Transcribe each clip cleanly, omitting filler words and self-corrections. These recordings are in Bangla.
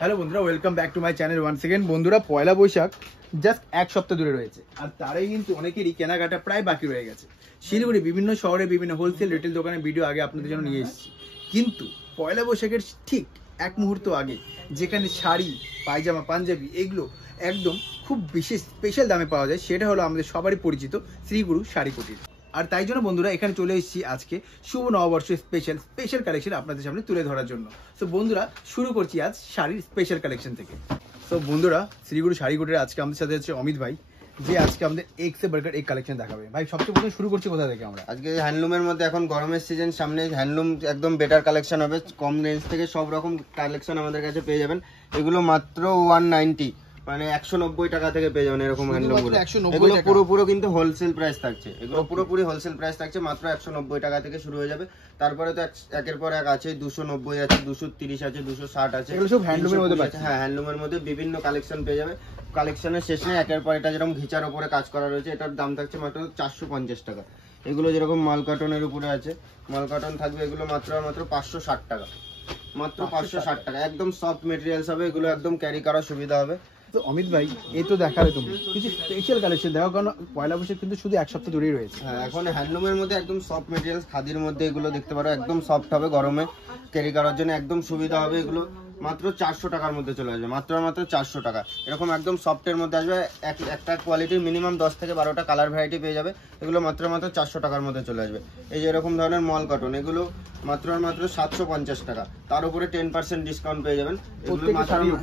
হ্যালো বন্ধুরা, welcome back to my channel one second. বন্ধুরা, পয়লা বৈশাখ জাস্ট এক সপ্তাহ দূরে রয়েছে, আর তারাই কিন্তু অনেকেরই কেনাকাটা প্রায় বাকি রয়ে গেছে। শিলিগুড়ি বিভিন্ন শহরে বিভিন্ন হোলসেল রিটেল দোকানের ভিডিও আগে আপনাদের জন্য নিয়ে এসেছি, কিন্তু পয়লা বৈশাখের ঠিক এক মুহূর্ত আগে যেখানে শাড়ি, পায়জামা, পাঞ্জাবি এগুলো একদম খুব বিশেষ স্পেশাল দামে পাওয়া যায়, সেটা হলো আমাদের সবারই পরিচিত শ্রীগুরু শাড়ি কুটির। আর তাই জন্য বন্ধুরা এখানে চলে এসেছি আজকে শুভ নববর্ষের স্পেশাল কালেকশন আপনাদের সামনে তুলে ধরার জন্য। তো বন্ধুরা, শুরু করছি আজ শাড়ির স্পেশাল কালেকশন থেকে। তো বন্ধুরা, শ্রীগুরু শাড়ি কুটির আজকে আমাদের সাথে আছে অমিত ভাই, যে আজকে আমাদের এক সে বার্গার এক কালেকশন দেখাবে। ভাই, সবচেয়ে প্রথমে শুরু করছি কোথা থেকে? আমরা আজকে হ্যান্ডলুমের মধ্যে এখন গরমের সিজন সামনে, হ্যান্ডলুম একদম বেটার কালেকশন হবে। কম রেঞ্জ থেকে সব রকম কালেকশন আমাদের কাছে পেয়ে যাবেন। এগুলো মাত্র 190 মানে 190 টাকা থেকে পেয়ে যাবেন এরকম হ্যান্ডলুম গুলো। এগুলো পুরোপুরি কিন্তু হোলসেল প্রাইস থাকছে, এগুলো পুরোপুরি হোলসেল প্রাইস থাকছে, মাত্র 190 টাকা থেকে শুরু হয়ে যাবে। তারপরে তো একের পর এক আছে, 290 আছে, 230 আছে, 260 আছে। এগুলো সব হ্যান্ডলুমের মধ্যে পাচ্ছে। হ্যাঁ, হ্যান্ডলুমের মধ্যে বিভিন্ন কালেকশন পেয়ে যাবে। কালেকশনের শেষ নেই, একের পর এটা যেরকম ঘিচার উপরে কাজ করা রয়েছে, এটার দাম থাকছে মাত্র 450 টাকা। এগুলো যেরকম মাল কাটনের উপরে আছে, মাল কাটন থাকবে, এগুলো মাত্র 560 টাকা, মাত্র 560 টাকা। একদম সফট মেটেরিয়ালস হবে, এগুলো একদম ক্যারি করার সুবিধা হবে। তো অমিত ভাই, এই তো দেখালে তুমি কিছু স্পেশাল কালেকশন দেখো, কারণ পয়লা বৈশাখ কিন্তু শুধু এক সপ্তাহ দূরেই রয়েছে। হ্যাঁ, এখন হ্যান্ডলুমের মধ্যে একদম সফট মেটেরিয়ালস, খাদির মধ্যে এগুলো দেখতে পারো, একদম সফট হবে, গরমে ক্যারি করার জন্য একদম সুবিধা হবে। এগুলো মাত্র 400 টাকার মধ্যে চলে আসবে, মাত্র 400 টাকা। এরকম একদম সফটের মধ্যে আসবে, একটা কোয়ালিটির মিনিমাম 10 থেকে 12টা কালার ভ্যারাইটি পেয়ে যাবে। এগুলো মাত্র 400 টাকার মধ্যে চলে আসবে। এই যে এরকম ধরনের মল কটন, এগুলো মাত্র 750 টাকা, তার উপরে 10% ডিসকাউন্ট পেয়ে যাবেন। এগুলো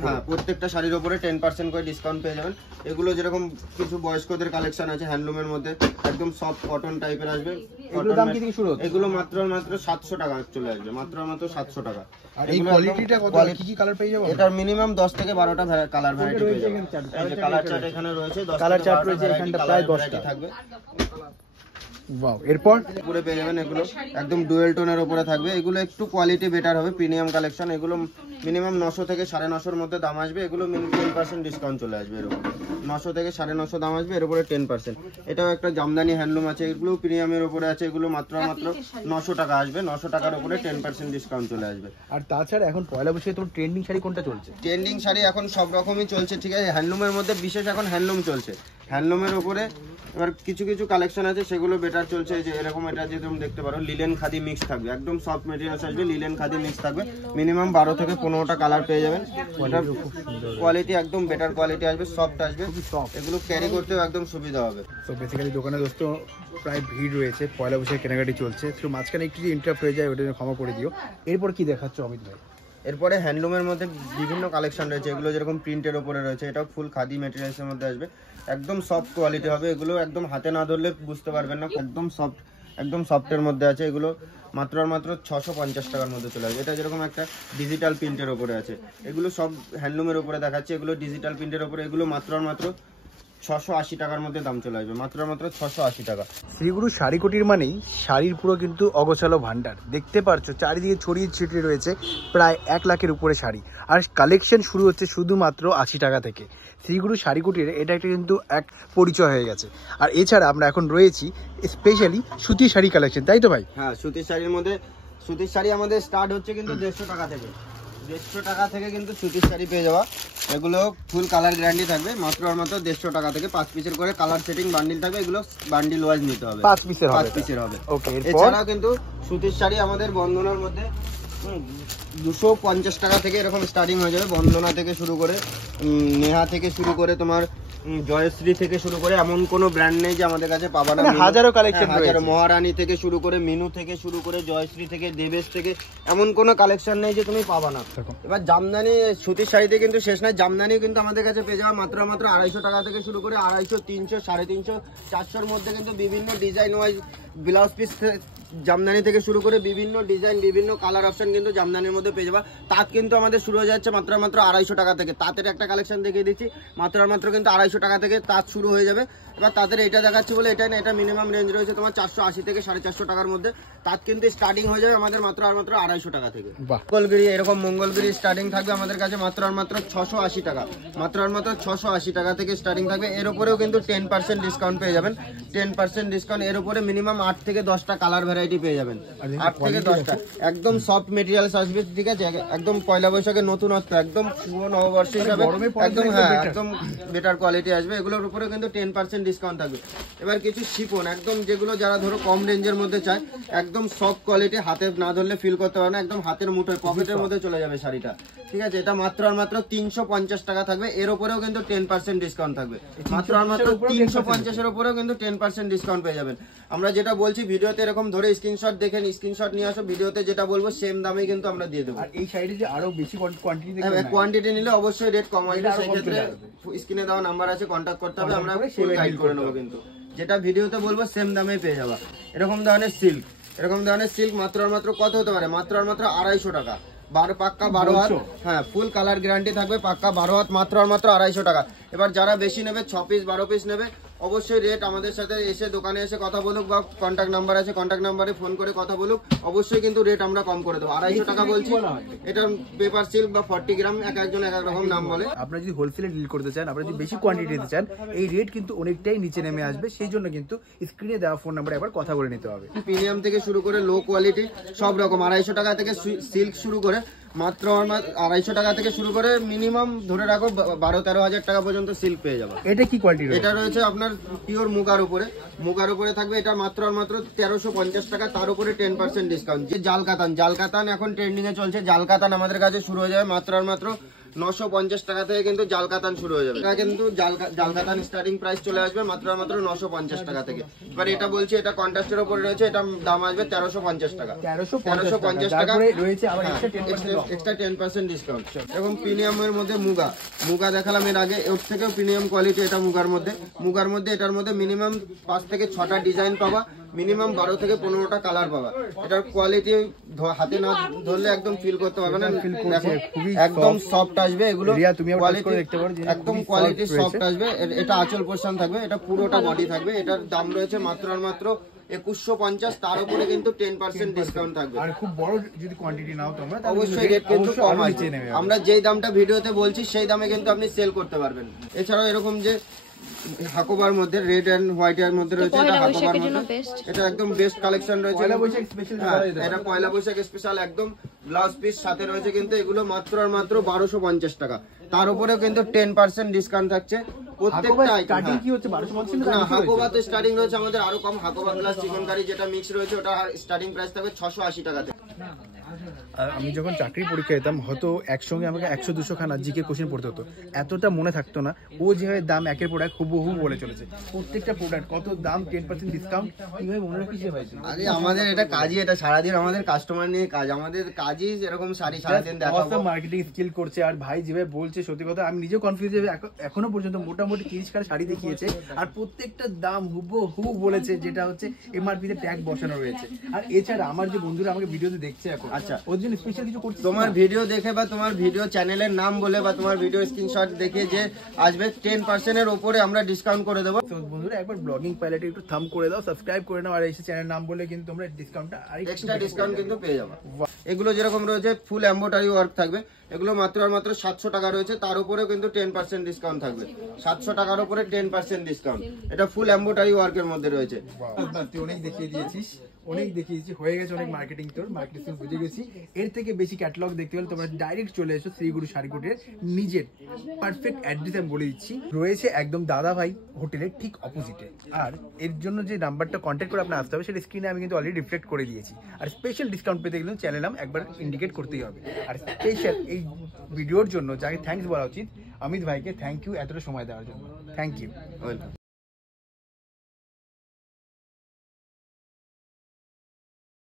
হ্যাঁ, প্রত্যেকটা শাড়ির উপরে 10% করে ডিসকাউন্ট পেয়ে যাবেন। এগুলো যেরকম কিছু বয়স্কদের কালেকশন আছে হ্যান্ডলুমের মধ্যে, একদম সফট কটন টাইপের আসবে। এগুলো মাত্র 700 টাকা চলে আসবে, মাত্র 700 টাকা। আর এই কোয়ালিটিটা কত, কি কি কালার পেয়ে যাবো? এটার মিনিমাম 10 থেকে 12টা কালার ভ্যারাইটি পেয়ে যাবেন। এই যে কালার চার্ট এখানে রয়েছে, 10 কালার চার্ট রয়েছে এখানটা প্রায় 10টা থাকবে। ওয়াও, এরপর পুরো পেয়ে যাবেন। এগুলো একদম ডুয়েল টোনের উপরে থাকবে, এগুলো একটু কোয়ালিটি বেটার হবে, প্রিমিয়াম কালেকশন। এগুলো মিনিমাম 900 থেকে 950 মধ্যে দাম আসবে। এগুলো 10% ডিসকাউন্ট চলে আসবে, এরকম 900 থেকে 950 দাম আসবে, এর উপরে 10%। এটাও একটা জামদানি হ্যান্ডলুম আছে, এগুলো প্রিমিয়ামের উপরে আছে। এগুলো মাত্র 900 টাকা আসবে, 900 টাকার উপরে 10% ডিসকাউন্ট চলে আসবে। আর তাছাড়া এখন পয়লা বৈশাখে তোমার ট্রেন্ডিং শাড়ি কোনটা চলছে? ট্রেন্ডিং শাড়ি এখন সব রকমই চলছে, ঠিক আছে। হ্যান্ডলুমের মধ্যে বিশেষ এখন হ্যান্ডলুম চলছে, হ্যান্ডলুমের উপরে এবার কিছু কিছু কালেকশন আছে সেগুলো বেটার চলছে। যে এরকম এটা যে তুমি দেখতে পারো, লিলেন খাদি মিক্স থাকবে, একদম সফট মেটেরিয়ালস আসবে, লিলেন খাদি মিক্স থাকবে। মিনিমাম 12 থেকে 15টা কালার পেয়ে যাবেন। এটা কোয়ালিটি একদম বেটার কোয়ালিটি আসবে, সফট আসবে, এগুলো ক্যারি করতেও একদম সুবিধা হবে। তো বেসিক্যালি দোকানে দোস্ত প্রায় ভিড় রয়েছে, পয়লা বৈশাখে কেনাকাটি চলছে, তো মাঝখানে একটু যদি ইন্টারাপ্ট হয়ে যায় ওটা ক্ষমা করে দিও। এরপর কি দেখাচ্ছ অমিত ভাই? এরপরে হ্যান্ডলুমের মধ্যে বিভিন্ন কালেকশন রয়েছে, এগুলো যেরকম প্রিন্টের ওপরে রয়েছে, এটাও ফুল খাদি মেটেরিয়ালসের মধ্যে আসবে, একদম সফট কোয়ালিটি হবে। এগুলো একদম হাতে না ধরলে বুঝতে পারবেন না, একদম সফট, একদম সফটের মধ্যে আছে। এগুলো মাত্র 650 টাকার মধ্যে চলে আসবে। এটা যেরকম একটা ডিজিটাল প্রিন্টের ওপরে আছে, এগুলো সব হ্যান্ডলুমের ওপরে দেখাচ্ছে, এগুলো ডিজিটাল প্রিন্টের ওপরে। এগুলো মাত্র 680 টাকার মধ্যে দাম চলে আসবে, মাত্র 680 টাকা। শ্রীগুরু শাড়ি কুটির মানেই শাড়ির পুরো কিন্তু অগোছালো ভান্ডার। দেখতে পাচ্ছ চারিদিকে ছড়িয়ে ছিটিয়ে রয়েছে প্রায় 1 লাখের উপরে শাড়ি, আর কালেকশন শুরু হচ্ছে শুধুমাত্র 80 টাকা থেকে। শ্রীগুরু শাড়ি কুটির এটা একটা কিন্তু এক পরিচয় হয়ে গেছে। আর এছাড়া আমরা এখন রয়েছি স্পেশালি সুতির শাড়ি কালেকশন, তাই তো ভাই? হ্যাঁ, সুতির শাড়ির মধ্যে, সুতির শাড়ি আমাদের স্টার্ট হচ্ছে কিন্তু 150 টাকা থেকে, 150 টাকা থেকে কিন্তু সুতির শাড়ি পেয়ে যাওয়া। এগুলো ফুল কালার গ্যারান্টি থাকবে, মাত্র 150 টাকা থেকে 5 পিসের করে কালার সেটিং বান্ডিল থাকবে। এগুলো বান্ডিল ওয়াইজ নিতে হবে, 5 পিসের হবে। ওকে। এছাড়াও কিন্তু সুতির শাড়ি আমাদের বন্দনার মধ্যে 250 টাকা থেকে এরকম স্টার্টিং হয়ে যাবে। বন্দনা থেকে শুরু করে, নেহা থেকে শুরু করে, তোমার জয়শ্রী থেকে শুরু করে, এমন কোনো ব্র্যান্ড নেই যে আমাদের কাছে পাবা না। হাজারো কালেকশন রয়েছে, মহারানী থেকে শুরু করে, মিনু থেকে শুরু করে, জয়শ্রী থেকে, দেবেশ থেকে, এমন কোনো কালেকশন নেই যে তুমি পাবা না। এবার জামদানি সুতির শাড়িতে কিন্তু শেষ নাই, জামদানি কিন্তু আমাদের কাছে পেয়ে যাওয়া মাত্র 250 টাকা থেকে শুরু করে 250, 300, 350, 400-র মধ্যে কিন্তু বিভিন্ন design wise blouse piece Jamdani থেকে শুরু করে বিভিন্ন ডিজাইন, বিভিন্ন কালার অপশন কিন্তু জামদানির মধ্যে পেয়ে যাবা। তাঁত কিন্তু আমাদের শুরু হয়ে যাচ্ছে মাত্র 250 টাকা থেকে। তাঁতের একটা কালেকশন দেখিয়ে দিচ্ছি, মাত্র কিন্তু 250 টাকা থেকে তাঁত শুরু হয়ে যাবে। এবার তাঁতের এটা দেখাচ্ছি বলে এটা না, এটা মিনিমাম রেঞ্জ রয়েছে তোমার 480 থেকে 450 টাকার মধ্যে। তাঁত কিন্তু স্টার্টিং হয়ে যাবে আমাদের মাত্র 250 টাকা থেকে। মঙ্গলগিরি, এরকম মঙ্গলগিরি স্টার্টিং থাকবে আমাদের কাছে মাত্র 680 টাকা, মাত্র 680 টাকা থেকে স্টার্টিং থাকবে। এর উপরেও কিন্তু 10% ডিসকাউন্ট পেয়ে যাবেন, 10% ডিসকাউন্ট। এর উপরে মিনিমাম 8 থেকে 10টা কালার ভ্যারাইটি ভ্যারাইটি পেয়ে যাবেন, 8 থেকে 10টা একদম সফট মেটেরিয়ালস আসবে, ঠিক আছে, একদম পয়লা বৈশাখের নতুনত্ব, একদম শুভ নববর্ষ হিসাবে একদম, হ্যাঁ একদম বেটার কোয়ালিটি আসবে। এগুলোর উপরে কিন্তু 10% ডিসকাউন্ট থাকবে। এবার কিছু শিফন একদম, যেগুলো যারা ধরো কম রেঞ্জের মধ্যে চায়, একদম সফট কোয়ালিটি, হাতে না ধরলে ফিল করতে পারবে না, একদম হাতের মুঠোয় পকেটের মধ্যে চলে যাবে শাড়িটা, ঠিক আছে। এটা মাত্র আর মাত্র 350 টাকা থাকবে। এর উপরেও কিন্তু 10% ডিসকাউন্ট থাকবে, মাত্র আর মাত্র 350 এর উপরেও কিন্তু 10% ডিসকাউন্ট পেয়ে যাবেন। আমরা যেটা বলছি ভিডিওতে এরকম ধরে স্ক্রিনশট দেখেন, স্ক্রিনশট নিয়ে আসো, ভিডিওতে যেটা বলবো সেম দামে কিন্তু আমরা দিয়ে দেবো। আর এই সাইডে যে আরো বেশি কোয়ান্টিটি কোয়ান্টিটি নিলে অবশ্যই রেট কম আসবে, সেই ক্ষেত্রে স্ক্রিনে দেওয়া নাম্বার আছে, কন্ট্যাক্ট করতে হবে, আমরা ফুল গাইড করে নেবো। কিন্তু যেটা ভিডিওতে বলবো সেম দামে পেয়ে যাবা। এরকম ধরনের সিল্ক মাত্র আর মাত্র কত হতে পারে, মাত্র আর মাত্র 250 টাকা, 12 পাক্কা 12 হাত, হ্যাঁ ফুল কালার গ্যারান্টি থাকবে, পাক্কা 12 হাত, মাত্র আর মাত্র 250 টাকা। এবার যারা বেশি নেবে, 6 পিস 12 পিস নেবে, অবশ্যই রেট আমাদের সাথে এসে দোকানে এসে কথা বলুক, বা কন্ট্যাক্ট নাম্বার আছে, কন্ট্যাক্ট নাম্বারে ফোন করে কথা বলুক, অবশ্যই কিন্তু রেট আমরা কম করে দেবো। 250 টাকা বলছি, এটা পেপার সিল্ক বা 40 গ্রাম, এক একজন এক এক রকম নাম বলে। আপনারা যদি হোলসেলে ডিল করতে চান, আপনারা যদি বেশি কোয়ান্টিটি নিতে চান, এই রেট কিন্তু অনেকটাই নিচে নেমে আসবে। সেই জন্য কিন্তু স্ক্রিনে দেওয়া ফোন নাম্বারে একবার কথা বলে নিতে হবে। প্রিমিয়াম থেকে শুরু করে লো কোয়ালিটি সব রকম, 250 টাকা থেকে সিল্ক শুরু করে, মাত্র 250 টাকা থেকে শুরু করে মিনিমাম ধরে রাখো 12-13 হাজার টাকা পর্যন্ত সিল্ক পেয়ে যাবে। এটা কি কোয়ালিটি? এটা রয়েছে আপনার পিওর মুগার উপরে থাকবে, এটা মাত্র আর মাত্র 1350 টাকা, তার উপরে 10% ডিসকাউন্ট। যে জালকাতান এখন ট্রেন্ডিং এ চলছে, জালকাতান আমাদের কাছে শুরু হয়ে যাবে মাত্র আর মাত্র 950 টাকা থেকে কিন্তু জালকাতান শুরু হয়ে যাবে। এটা কিন্তু জালকাতান স্টার্টিং প্রাইস চলে আসবে মাত্র আর মাত্র 950 টাকা থেকে। এবার এটা বলছি, এটা কন্ট্রাস্টের উপরে রয়েছে, এটা দাম আসবে 1350 টাকা, 1350 টাকা রয়েছে, আবার এক্সট্রা 10% ডিসকাউন্ট। এরকম প্রিমিয়ামের মধ্যে মুগা দেখালাম এর আগে, এর থেকেও প্রিমিয়াম কোয়ালিটি এটা মুগার মধ্যে এটার মধ্যে মিনিমাম 5 থেকে 6টা ডিজাইন পাবা, মিনিমাম 12 থেকে 15টা কালার পাবা। এটার কোয়ালিটি হাতে না ধরলে একদম ফিল করতে পারবে না, একদম সফট আসবে এগুলো, একদম কোয়ালিটি সফট আসবে। এটা আঁচল পোরশন থাকবে, এটা পুরোটা বডি থাকবে। এটার দাম রয়েছে মাত্র আর মাত্র 2150, তার উপরে কিন্তু 10% ডিসকাউন্ট থাকবে। আর খুব বড় যদি কোয়ান্টিটি নাও তোমরা, অবশ্যই রেট কিন্তু কম আছে। আমরা যেই দামটা ভিডিওতে বলছি সেই দামে কিন্তু আপনি সেল করতে পারবেন। এছাড়াও এরকম যে হাকোবার মধ্যে রেড এন্ড হোয়াইট এর মধ্যে রয়েছে, এটা হাকোবার মধ্যে, এটা একদম বেস্ট কালেকশন রয়েছে। এটা পয়লা বৈশাখ স্পেশাল একদম ব্লাউজ পিস সাথে রয়েছে, কিন্তু এগুলো মাত্র আর মাত্র 1250 টাকা, তার উপরেও কিন্তু 10% ডিসকাউন্ট থাকছে প্রত্যেকটা আইটেম। না, হাকোবা তো স্টার্টিং রয়েছে আমাদের আরো কম, হাকোবা প্লাস চিকনকারি যেটা মিক্স রয়েছে, ওটা স্টার্টিং প্রাইস থাকবে 680 টাকা থেকে। আমি যখন চাকরি পরীক্ষা দিতাম, হয়তো একসঙ্গে আমাকে 100-200 খানা জিকে কোশ্চেন পড়তে হতো, এতটা মনে থাকতো না। ও যেভাবে দাম একের প্রোডাক্ট হুবহু বলে চলেছে, প্রত্যেকটা প্রোডাক্ট কত দাম, 10% ডিসকাউন্ট, কিভাবে মনে রাখিস ভাই? আরে আমাদের এটা কাজই, এটা সারাদিন আমাদের কাস্টমার নিয়ে কাজ, আমাদের কাজই এরকম শাড়ি সারাদিন দেখাবো, মার্কেটিং স্কিল করছে। আর ভাই যেভাবে বলছে, সত্যি কথা আমি নিজেও কনফিউজ হয়ে এখনো পর্যন্ত মোটামুটি 30 খানা শাড়ি দেখিয়েছে, আর প্রত্যেকটা দাম হুবহু বলেছে, যেটা হচ্ছে এমআরপি তে ট্যাগ বসানো রয়েছে। আর এছাড়া আমার যে বন্ধুরা আমাকে ভিডিওতে দেখছে এখন, আচ্ছা ওর জন্য স্পেশাল কিছু করছে, তোমার ভিডিও দেখে বা তোমার ভিডিও চ্যানেলের নাম বলে বা তোমার ভিডিও স্ক্রিনশট দেখে যে আসবে, 10% এর উপরে আমরা ডিসকাউন্ট করে দেবো। বন্ধুরা একবার ব্লগিং পাইলটে একটু থাম্ব করে দাও, সাবস্ক্রাইব করে নাও, আর এই চ্যানেল নাম বলে কিন্তু তোমরা ডিসকাউন্টটা আর এক্সট্রা ডিসকাউন্ট কিন্তু পেয়ে যাবে। এগুলো যেরকম রয়েছে ফুল এমব্রয়ডারি ওয়ার্ক থাকবে, এগুলো মাত্র আর মাত্র 700 টাকা রয়েছে, তার উপরেও কিন্তু 10% ডিসকাউন্ট থাকবে। 700 টাকার উপরে 10% ডিসকাউন্ট, এটা ফুল এমব্রয়ডারি ওয়ার্কের মধ্যে রয়েছে। তুই অনেক দেখিয়ে দিয়েছিস, অনেক দেখিয়েছি, হয়ে গেছে অনেক মার্কেটিং, তোর মার্কেটিং বুঝে গেছি। এর থেকে বেশি ক্যাটালগ দেখতে হলে তোমরা ডাইরেক্ট চলে এসো শ্রীগুরু শাড়িকুটির নিজের পারফেক্ট অ্যাড্রেস আমি বলে দিচ্ছি, রয়েছে একদম দাদা ভাই হোটেলের ঠিক অপোজিটে। আর এর জন্য যে নাম্বারটা কন্ট্যাক্ট করে আপনার আসতে হবে, সেটা স্ক্রিনে আমি কিন্তু অলরেডি রিফ্লেক্ট করে দিয়েছি। আর স্পেশাল ডিসকাউন্ট পেতে গেলে চ্যানেল নাম একবার ইন্ডিকেট করতেই হবে। আর স্পেশাল এই ভিডিওর জন্য যাকে থ্যাঙ্কস বলা উচিত, অমিত ভাইকে থ্যাংক ইউ এতটা সময় দেওয়ার জন্য, থ্যাংক ইউ।